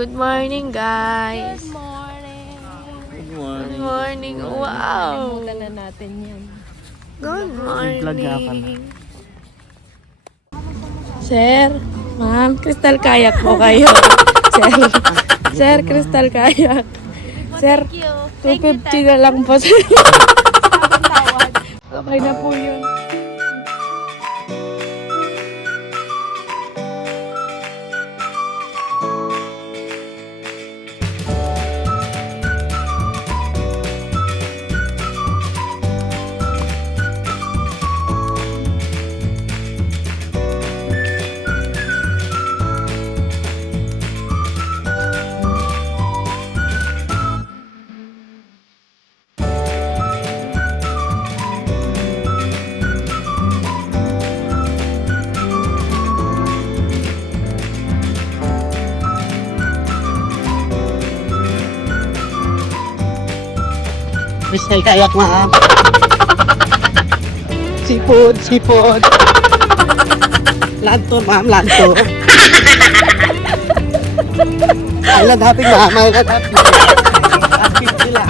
Good morning, guys. Good morning. Good Good morning. morning. Wow. Limutan na natin yan. Good Vlog nga pala. morning. Sir, ma'am, crystal kayak po kayo. Sir, crystal kayak. Sir, 250 na lang po. Okay na po yun. Crystal kayak, ma'am. Sipod. Lanto, ma'am, lanto. Island hopping, ma'am. Island hopping. Active sila.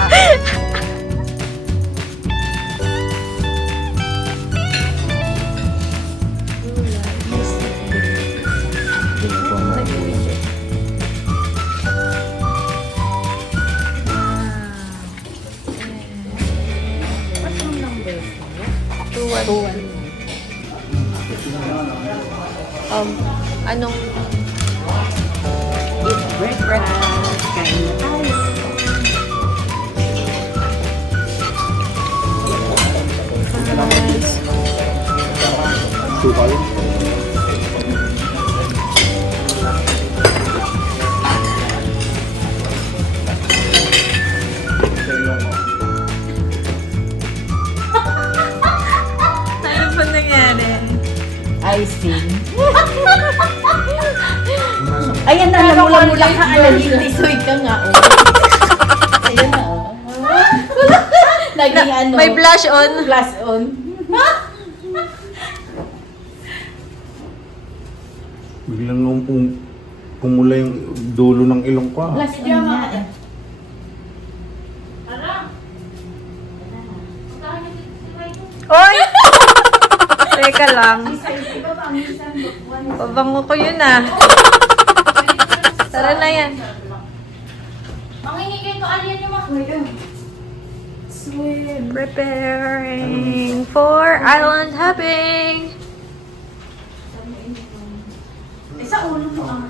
Anong Breakfast. Kain na tayo. Sukal. ano pa nangyari? Icing. Ayan na, namula-mula ka. Tisoy ka nga. Oh. Ayan na. Oh. Naging ano. May blush on. Plus on. Biglang nung pumula yung dulo ng ilong ko. Plus on nga. Oy! Teka lang. Pabango ko yun ah. Tara na yan. Mangingi kayo alien yung mga. Sweet. Preparing for island hopping. Sa ulo mo ah.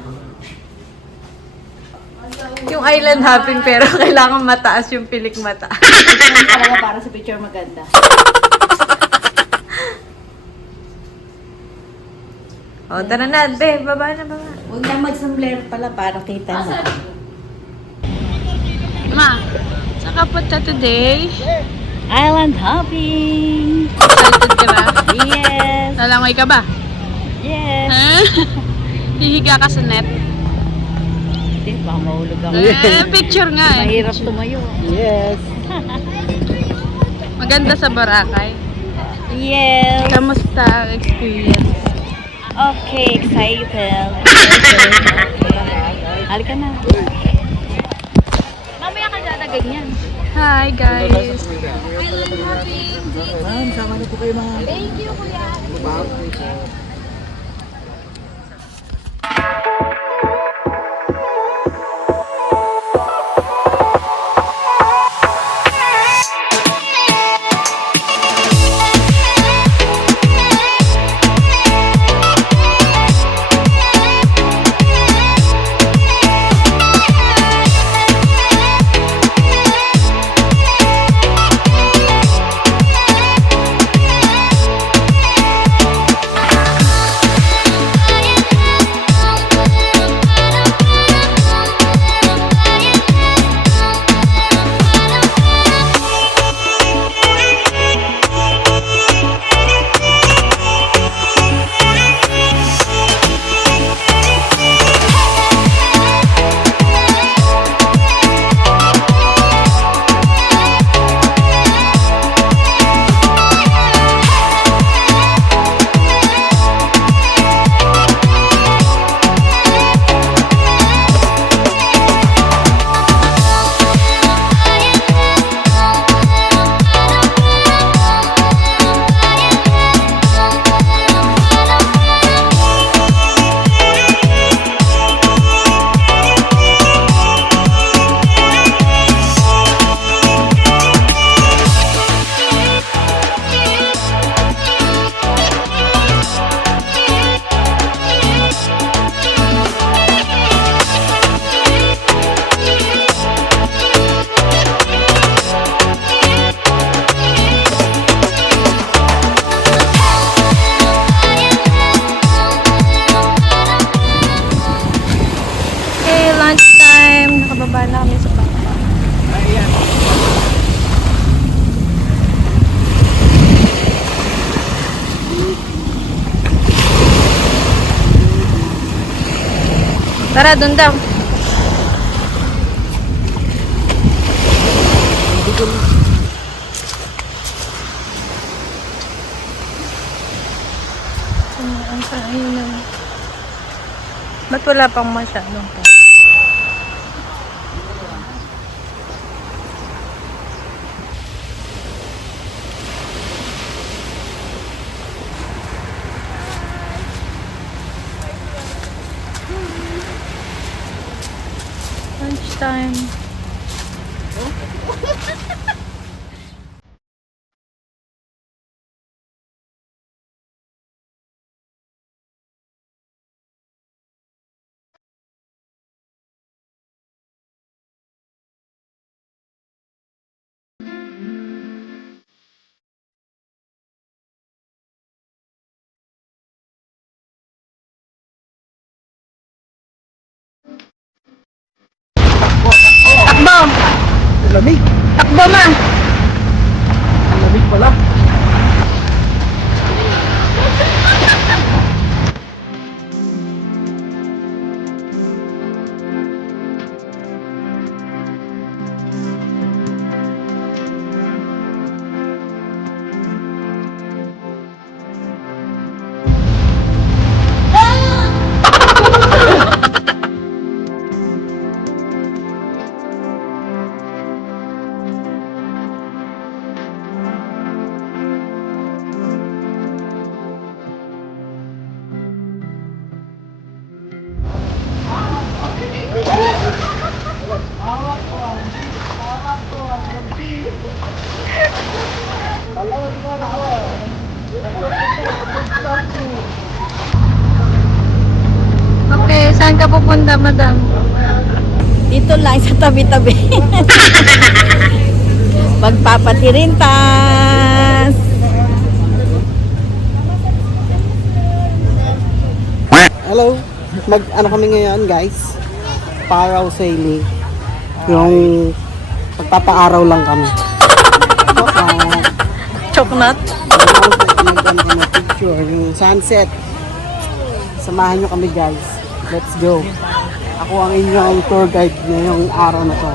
Yung island hopping pero kailangan mataas yung pilik mata. Ito talaga para sa picture maganda. O, tara na, be. Baba na, baba. Huwag na mag-sombrero pala para kita mo. Ma, saan ka punta today? Island hopping! Excited ka ba? Yes! Nalangoy ka ba? Yes! Ha? Hihiga ka sa net? Hindi, baka mahulog ako. Picture nga eh. Mahirap tumayo. Yes. Maganda sa Boracay. Yes! Kamusta ang experience? Okay, excited. Halika na. Mamaya ka dyan na ganyan. Hi guys! Ma'am, sama na po kayo, ma'am. Thank you, kuya. Ma'am. Tara, doon daw. Ang kainan. Ba't wala pang masyadong pa? Lunchtime. Takbo! Lamig. Takbo, ma! Lamig pala. Okay, saan ka pupunta, madam? Dito lang sa tabi-tabi. Magpapatirintas. Hello. Ano kami ngayon, guys? Paraw sailing. Yung pagpapaaraw lang kami. So, Choknut? maganda picture, yung sunset. Samahan nyo kami, guys. Let's go. Ako ang inyong tour guide ngayong araw na to.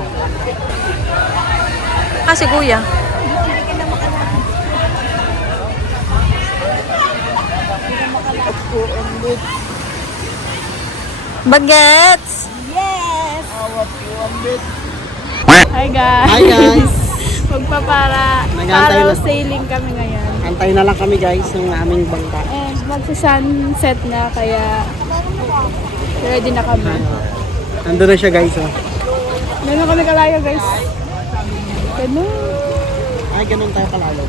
Si kuya. Bagets! Yes! Hi guys! Hi, guys. Magpapara. Nag-aantay Paraw na. sailing kami ngayon. Antay na lang kami, guys, ng aming bangka. And magsa-sunset na kaya ready na kami. Nandun na siya, guys. Oh. Meron kami kalayo guys. Ganun. Ay, ganun tayo kalalo.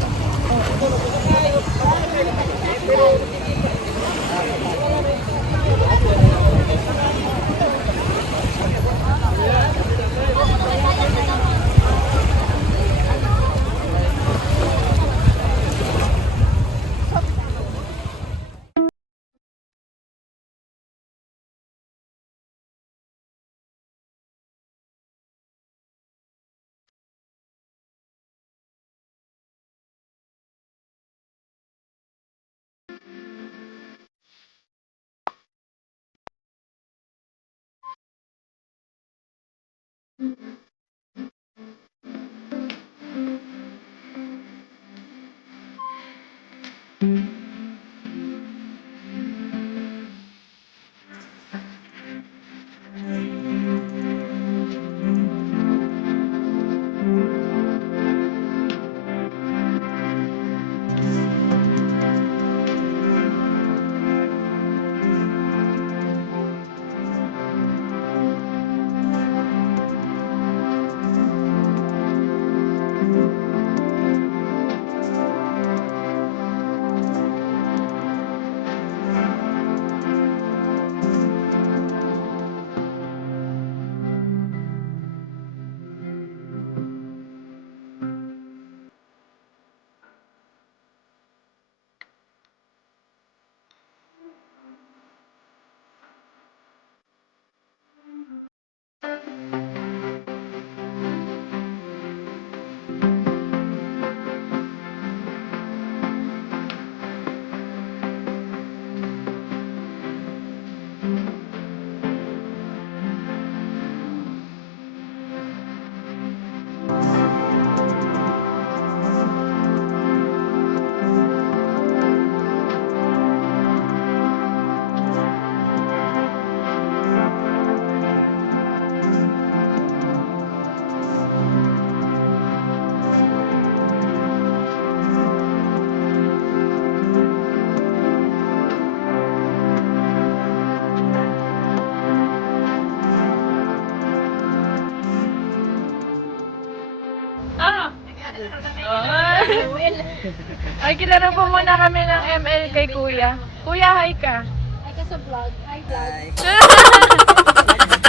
Ay, kilala po muna kami ng ML kay Kuya. Kuya, hi ka. Ay, ka sa vlog. Hi, vlog.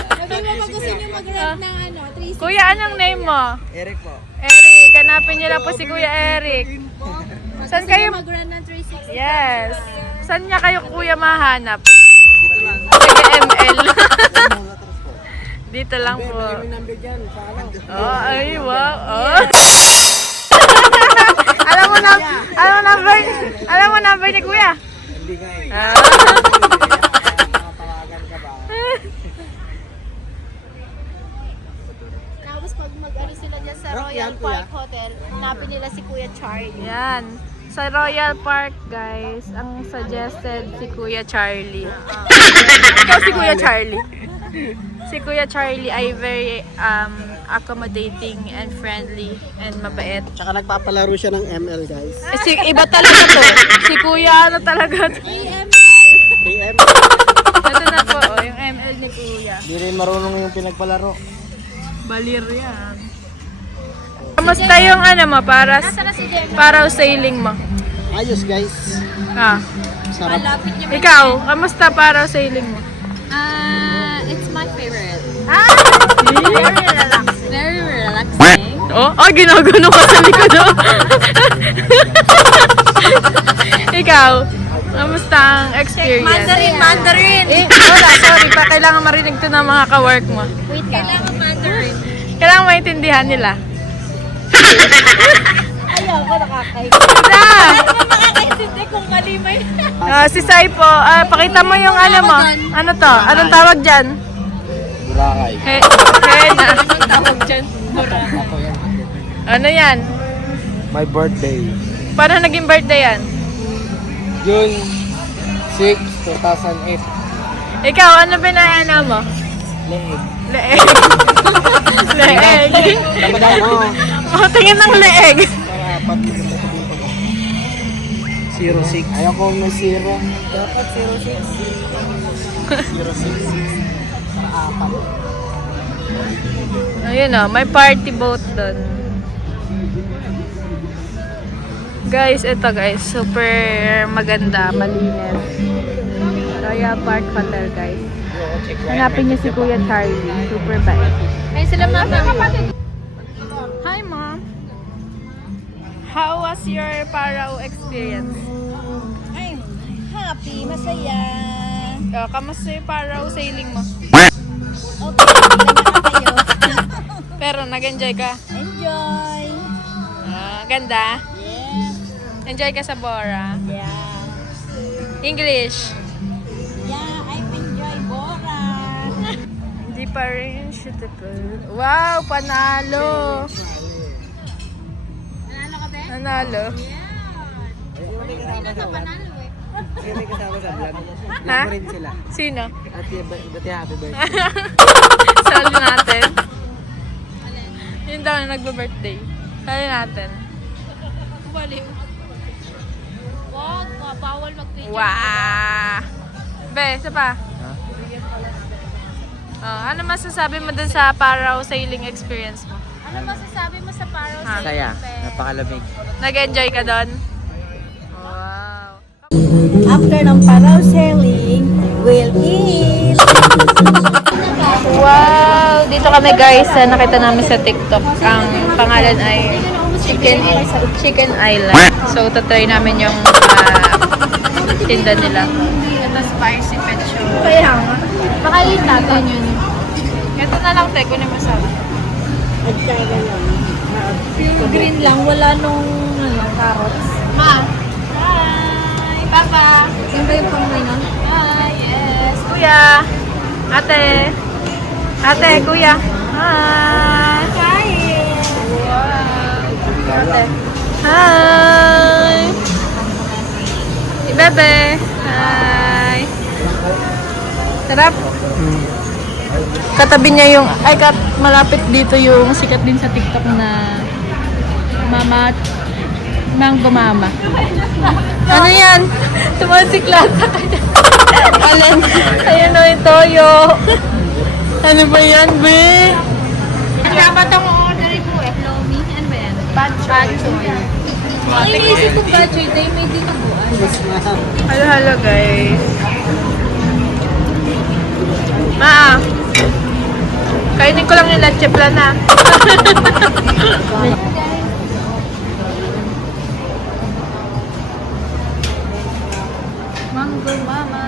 Sabi mo, pag gusto niyo mag-rent ng 360. Kuya, anong name mo? Eric po. Eric. Hanapin niyo lang po si Kuya Eric. Saan kayo? Mag-rent ng 360. Yes. Saan niya kayo, Kuya, mahanap? Dito lang. Sige, ML. Dito lang po. May number dyan. Sa ano? Oh, ay, wow. Oh. alam mo number ni Kuya? Hindi nga eh. Ah. Nakatawagan ka ba? Tapos pag mag-ano sila dyan sa Rock Royal yan, Kuya. Park Hotel, hanapin nila si Kuya Charlie. Yan. Sa Royal Park, guys, ang suggested si Kuya Charlie. Ikaw si Kuya Charlie. Si Kuya Charlie ay very accommodating and friendly and mabait. Tsaka nagpapalaro siya ng ML guys. Iba talaga to. Si Kuya ano talaga to. AM. Ito na po, oh, yung ML ni Kuya. Hindi rin marunong yung pinagpalaro. Balir yan. Kamusta yung ano mo para sailing mo? Ayos guys. Ah. Sarap. Malapit niya. Ikaw, kamusta para sailing mo? It's my favorite. Ah! Very relaxing. Oh, ginagano ka sa likod. Oh. Ikaw, kamusta ang experience? Mandarin. Wala, sorry pa. Kailangan marinig to ng mga ka-work mo. Wait, kailangan Mandarin. Kailangan maintindihan nila. Ayaw ko nakakain. Na! Ano ba makakaintindi kung mali may... Si Sai po, pakita mo yung ano mo. Ano to? Anong tawag dyan? Burakay. Hena. Anong tawag dyan? Ano yan? My birthday. Paano naging birthday yan? June 6, 2008. Ikaw, ano ba na ano mo? Leeg. Leeg. Leeg. Dapat ako. Oh, tingin ng leeg. Para apat. 06. Ayaw ko may 0. Dapat 06. 06. Para apat. Ayun o, may party boat doon. Guys, ito guys, super maganda, malinis. Royal Park Hotel guys. Hanapin niyo si Kuya Charlie, super bait. Ay, sila mga kapatid. Hi mom! How was your Parao experience? Ay, happy, masaya. Kamusta yung Parao sailing mo? Okay, na kayo. Pero nag-enjoy ka? Enjoy. Ganda? Yes. Enjoy ka sa Bora? Yeah. English? Yeah, I enjoy Bora. Hindi pa rin shootable. Wow, panalo! Nanalo ka ba? Nanalo. Sino ka panalo eh? Sino kasama sa vlog? Ha? Vlog rin sila. Sino? At dati happy birthday. Sali natin. Yun daw na nagbe-birthday. Sali natin. Baliw. Wag, bawal mag-picture. Wow! Be, isa pa. Ano masasabi mo dun sa Parao sailing experience mo? Ano masasabi mo sa Parao Ha? Saya. Napakalamig. Nag-enjoy ka doon? Wow! After ng Parao sailing, we'll eat. Wow! Dito kami guys, nakita namin sa TikTok. Ang pangalan ay Chicken Island. So, tatry namin yung tinda nila. Ito spicy pecho. Kaya nga. Pakain natin yun. Ito na lang, te. Kunin mo sa Pure green lang, wala nung carrots. Ma! Hi! Papa! Yan ba yung pangmay nun? Hi! Yes! Kuya! Ate! Ate! Kuya! Hi! Hi! Wow! Ate! Hi! Si Bebe! Hi! Sarap! Katabi niya yung, malapit dito yung sikat din sa TikTok na Mango Mama. Ano yan? Tumasiklata ka dyan. Alin? Ayun o, yung toyo. Ano ba yan, be? Ano ba itong order ko eh? Lomi? Ano ba yan? Bad choy. Ay, naisip kong gadget day, may dinuguan. Mas mahal. Halo guys. Ma, kainin ko lang yung leche plan na. Mango mama.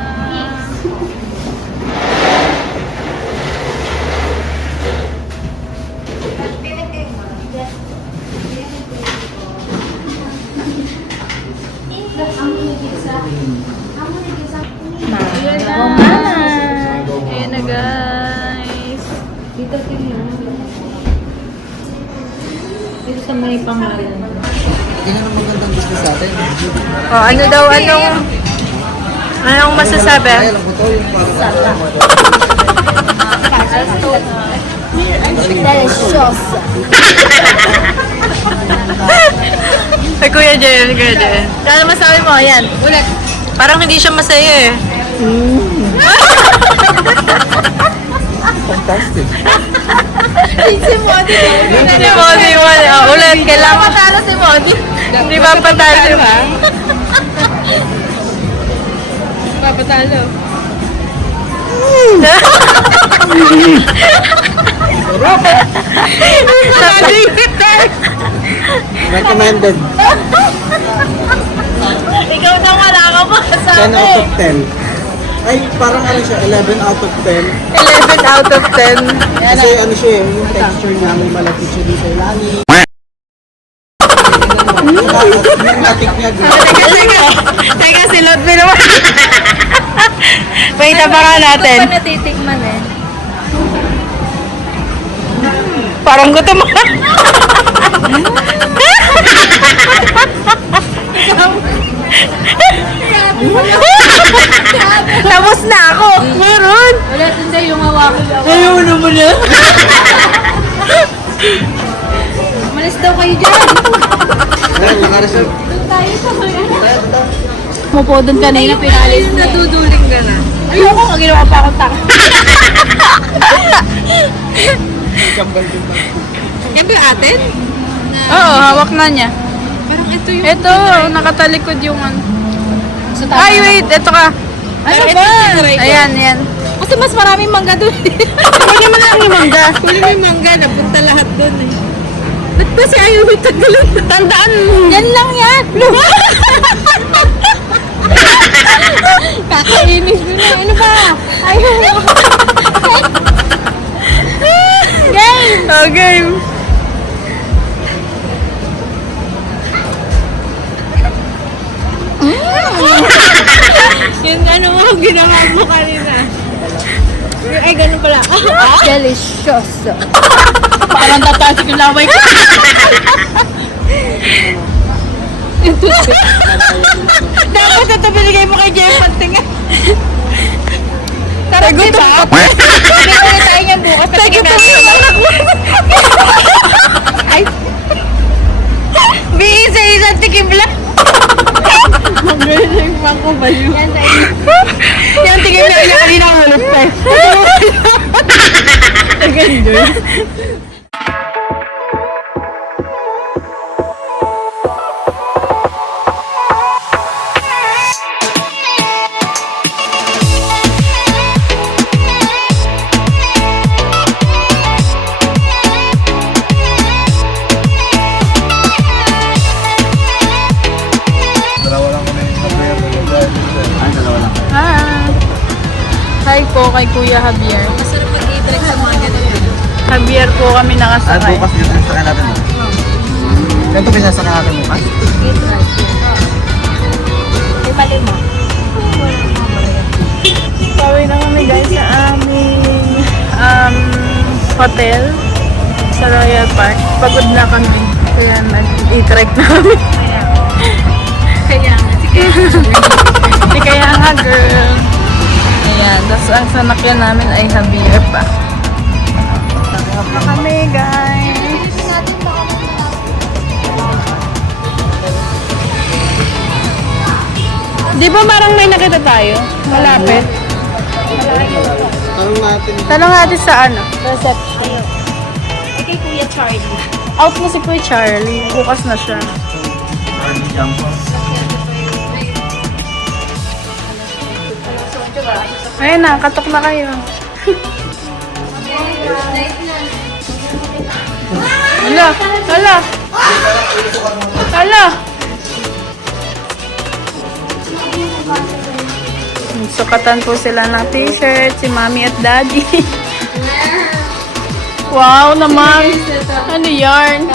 Ayan na. Ayan na guys. Dito sa may pangalan. Yan ang magandang gusto sa atin. Oh, ano daw, anong masasabi? Ay, alam ko to, yung parang... Delicioso. Ay, Kuya Jen. Ano masabi mo? Ayan. Ulit. Parang hindi siya masaya eh. Fantastic. Si Modi. Ulit. Kailangan patalo si Modi. Hindi ba patalo si Modi? Papatalo. Recommended. Ikaw na wala ka pa 10 out of 10. Ay, parang ano siya, 11 out of 10. 11 out of 10. Kasi ano siya eh, yung texture niya, may malapit siya dito sa ilalim. Yung latik niya dito. Teka, si Lotfi naman. Wait, tapakan natin. Ano pa natitikman eh? Parang gutom mo. Tapos na ako. Meron. Wala, hindi yung hawakan ako. Ayaw naman na. Malis daw kayo dyan. Ayan, naka-reserve. Tayo sa mga. Mupo doon kanina, pinalis na. Naduduling ka na. Ayoko, ginawa pa akong taka. Yan ba yung atin? Oo, hawak na niya. Parang ito yung... Ito, nakatalikod yung ano. Ay, wait, ito ka. Ano ba? Ayan. Kasi mas maraming mangga doon. Kunin mo lang yung mangga. Kunin mo yung mangga, napunta lahat doon eh. Ba't ba si ayaw yung tagalog? Tandaan. Yan lang yan. Kakainis ko na. Ano ba? Ayaw mo. Game! Oh, game. Yung ano mo, ginawa mo kanina. Ay, ganun pala. Delicioso. Parang tatasik yung laway ko. Dapat ito binigay mo kay Jeff Pantingan. Sarap diba? Hindi ko na tayo niyan bukas. Sige, Ay. Isa-isang tikim lang. Magaling ko ba yun? Yan sa inyo. Yung tikim lang niya kanina ang hulot pa eh. Ganda. Hi po kay Kuya Javier. Masarap mag-i-trek sa mga ganun. Javier po kami nakasakay. Bukas dito sasakyan natin. Ito pinasakyan natin bukas. Ipalin mo. Pauwi na kami guys sa aming hotel sa Royal Park. Pagod na kami. Kaya nag-i-trek na kami. Kaya nga. Hindi kaya nga girl. Ayan. Tapos ang sanakyan namin ay Javier pa. Na kami guys. Di ba parang may nakita tayo? Malapit. Tanong natin. Tanong natin sa ano? Reception. Ay, kay Kuya Charlie. Out na si Kuya Charlie. Bukas na siya. Ayun na, katok na kayo. Hala, hala. Hala. Sukatan po sila ng t-shirt, si Mami at Daddy. Wow naman. Ano yarn?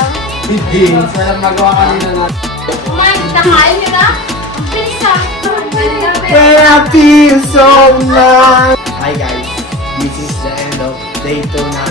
When I feel so nice. Hi guys, this is the end of day 2 na